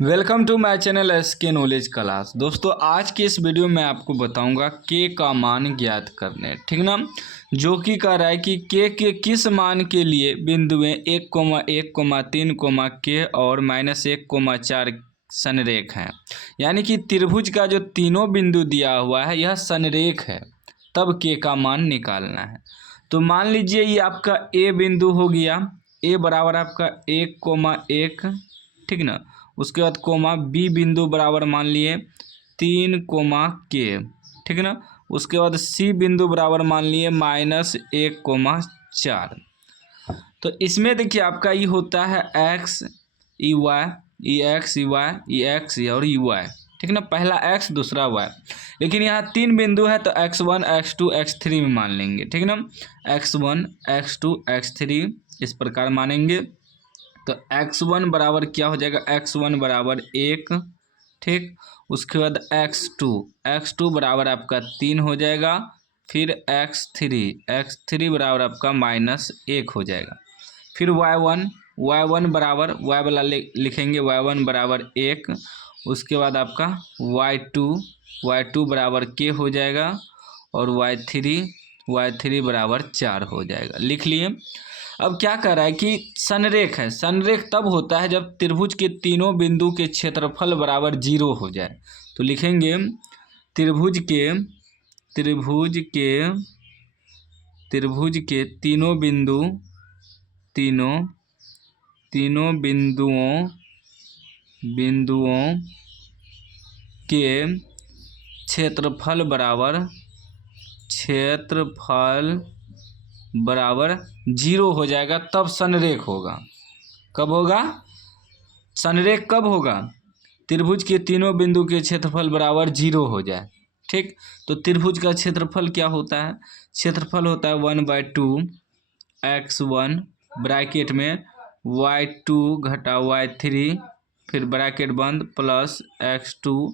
Welcome to my channel SK knowledge class. दोस्तों आज की इस वीडियो में आपको बताऊंगा के का मान ज्ञात करने, ठीक ना। जो कि कह रहा है कि के किस मान के लिए बिंदुएं 1,1,3, के और -1,4 संरेख हैं। यानी कि त्रिभुज का जो तीनों बिंदु दिया हुआ है यह संरेख है, तब के का मान निकालना है। तो मान लीजिए ये आपका ए बिंदु हो गया, ए बराबर आपका 1,1, ठीक ना। उसके बाद कोमा बी बिंदु बराबर मान लिए 3, के, ठीक ना। उसके बाद सी बिंदु बराबर मान लिए -1,4। तो इसमें देखिए आपका ये होता है एक्स ई वाई, ई एक्स ई वाई, ई एक्स और ई वाई, ठीक ना। पहला एक्स दूसरा वाई, लेकिन यहाँ तीन बिंदु है तो x1 x2 x3 में मान लेंगे, ठीक ना। x1 x2 x3 इस प्रकार मानेंगे। तो x1 बराबर क्या हो जाएगा, x1 बराबर 1, ठीक। उसके बाद x2 बराबर आपका 3 हो जाएगा। फिर x3 बराबर आपका -1 हो जाएगा। फिर y1 बराबर y वाला लिखेंगे, y1 बराबर 1। उसके बाद आपका y2 बराबर k हो जाएगा और y3 बराबर 4 हो जाएगा। लिख लिए। अब क्या कह रहा है कि संरेख है। संरेख तब होता है जब त्रिभुज के तीनों बिंदु के क्षेत्रफल बराबर 0 हो जाए। तो लिखेंगे त्रिभुज के तीनों बिंदुओं के क्षेत्रफल बराबर 0 हो जाएगा, तब संरेख होगा। कब होगा संरेख? कब होगा? त्रिभुज के तीनों बिंदु के क्षेत्रफल बराबर 0 हो जाए, ठीक। तो त्रिभुज का क्षेत्रफल क्या होता है? क्षेत्रफल होता है 1/2 x1 ब्रैकेट में y2 घटा y3, फिर ब्रैकेट बंद, प्लस x2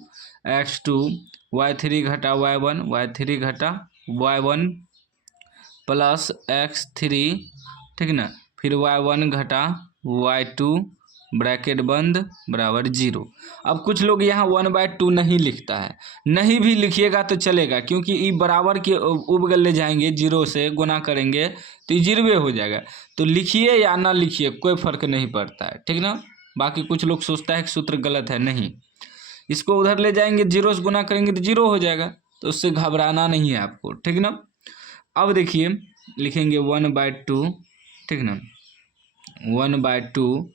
y3 घटा y1 घटा y1 प्लस x3, ठीक ना। फिर y1 घटा y2 ब्रैकेट बंद बराबर 0। अब कुछ लोग यहाँ 1/2 नहीं लिखता है, नहीं भी लिखिएगा तो चलेगा, क्योंकि ये बराबर के उबगल ले जाएंगे, 0 से गुना करेंगे तो ये 0 हो जाएगा। तो लिखिए या ना लिखिए कोई फर्क नहीं पड़ता है, ठीक ना। बाकी कुछ लोग सोचता है कि सूत्र गलत है, नहीं, इसको उधर ले जाएंगे, 0 से गुना करेंगे तो 0 हो जाएगा, तो उससे घबराना नहीं है आपको, ठीक ना। अब देखिए लिखेंगे 1/2, ठीक ना। 1/2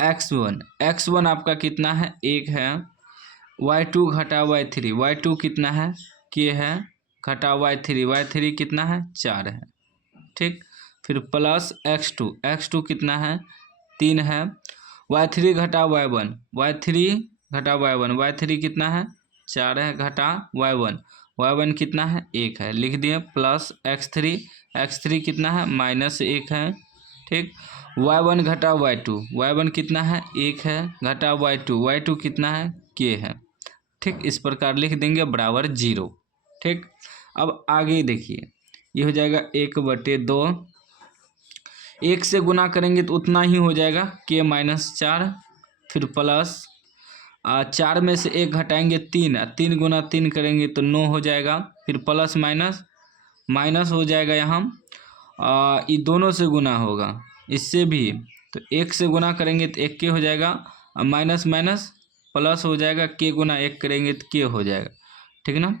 x1 आपका कितना है, 1 है। y2 घटा y3 कितना है, k है, घटा y3 कितना है, 4 है, ठीक। फिर प्लस x2 कितना है, 3 है। y3 घटा y1 कितना है, 4 है, घटा y1 कितना है, 1 है, लिख दिए। प्लस x3 कितना है, -1 है, ठीक। y1 घटा y1 कितना है, 1 है, घटा y2 कितना है, k है, ठीक। इस प्रकार लिख देंगे बराबर 0, ठीक। अब आगे देखिए, ये हो जाएगा 1/2, 1 से गुना करेंगे तो उतना ही हो जाएगा, k -4। फिर प्लस 4 में से 1 घटाएंगे 3 गुना 3 करेंगे तो 9 हो जाएगा। फिर प्लस माइनस हो जाएगा, यहाँ ये दोनों से गुना होगा, इससे भी, तो 1 से गुना करेंगे तो 1 के हो जाएगा, माइनस प्लस हो जाएगा, k गुना 1 करेंगे तो k हो जाएगा, ठीक ना,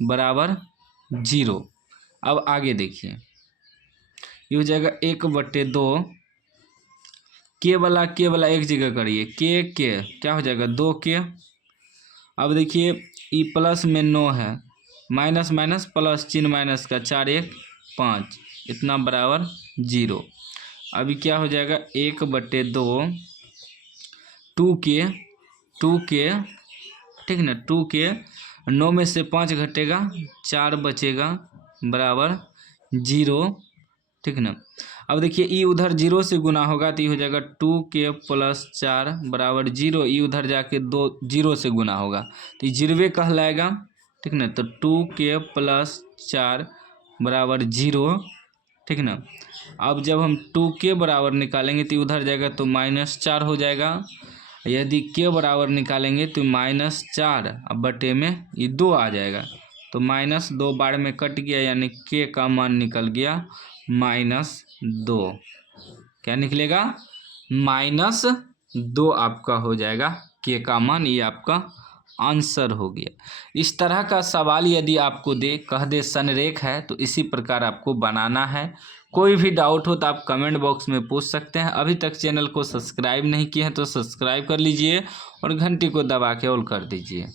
बराबर 0। अब आगे देखिए, ये हो जाएगा 1/2, के वाला एक जगह करिए, के क्या हो जाएगा, 2k। अब देखिए ई प्लस में 9 है, माइनस प्लस चिन्ह माइनस का, 4 1 5, इतना बराबर 0। अभी क्या हो जाएगा, 1/2 2k, ठीक ना, 2k, 9 में से 5 घटेगा, 4 बचेगा, बराबर 0, ठीक ना। अब देखिए ई उधर 0 से गुना होगा तो ये हो जाएगा 2k + 4 बराबर 0। ई उधर जाके 0 से गुना होगा तो ये 0 कहलाएगा, ठीक ना। तो 2k + 4 बराबर 0, ठीक ना। अब जब हम 2k बराबर निकालेंगे तो उधर जाएगा तो -4 हो जाएगा। यदि के बराबर निकालेंगे तो -4 अब बटे में ये 2 आ जाएगा, तो -2 बार में कट गया, यानी के का मान निकल गया -2। क्या निकलेगा? -2 आपका हो जाएगा के का मान, ये आपका आंसर हो गया। इस तरह का सवाल यदि आपको दे, कह दे संरेख है, तो इसी प्रकार आपको बनाना है। कोई भी डाउट हो तो आप कमेंट बॉक्स में पूछ सकते हैं। अभी तक चैनल को सब्सक्राइब नहीं किए हैं तो सब्सक्राइब कर लीजिए और घंटी को दबा के ऑल कर दीजिए।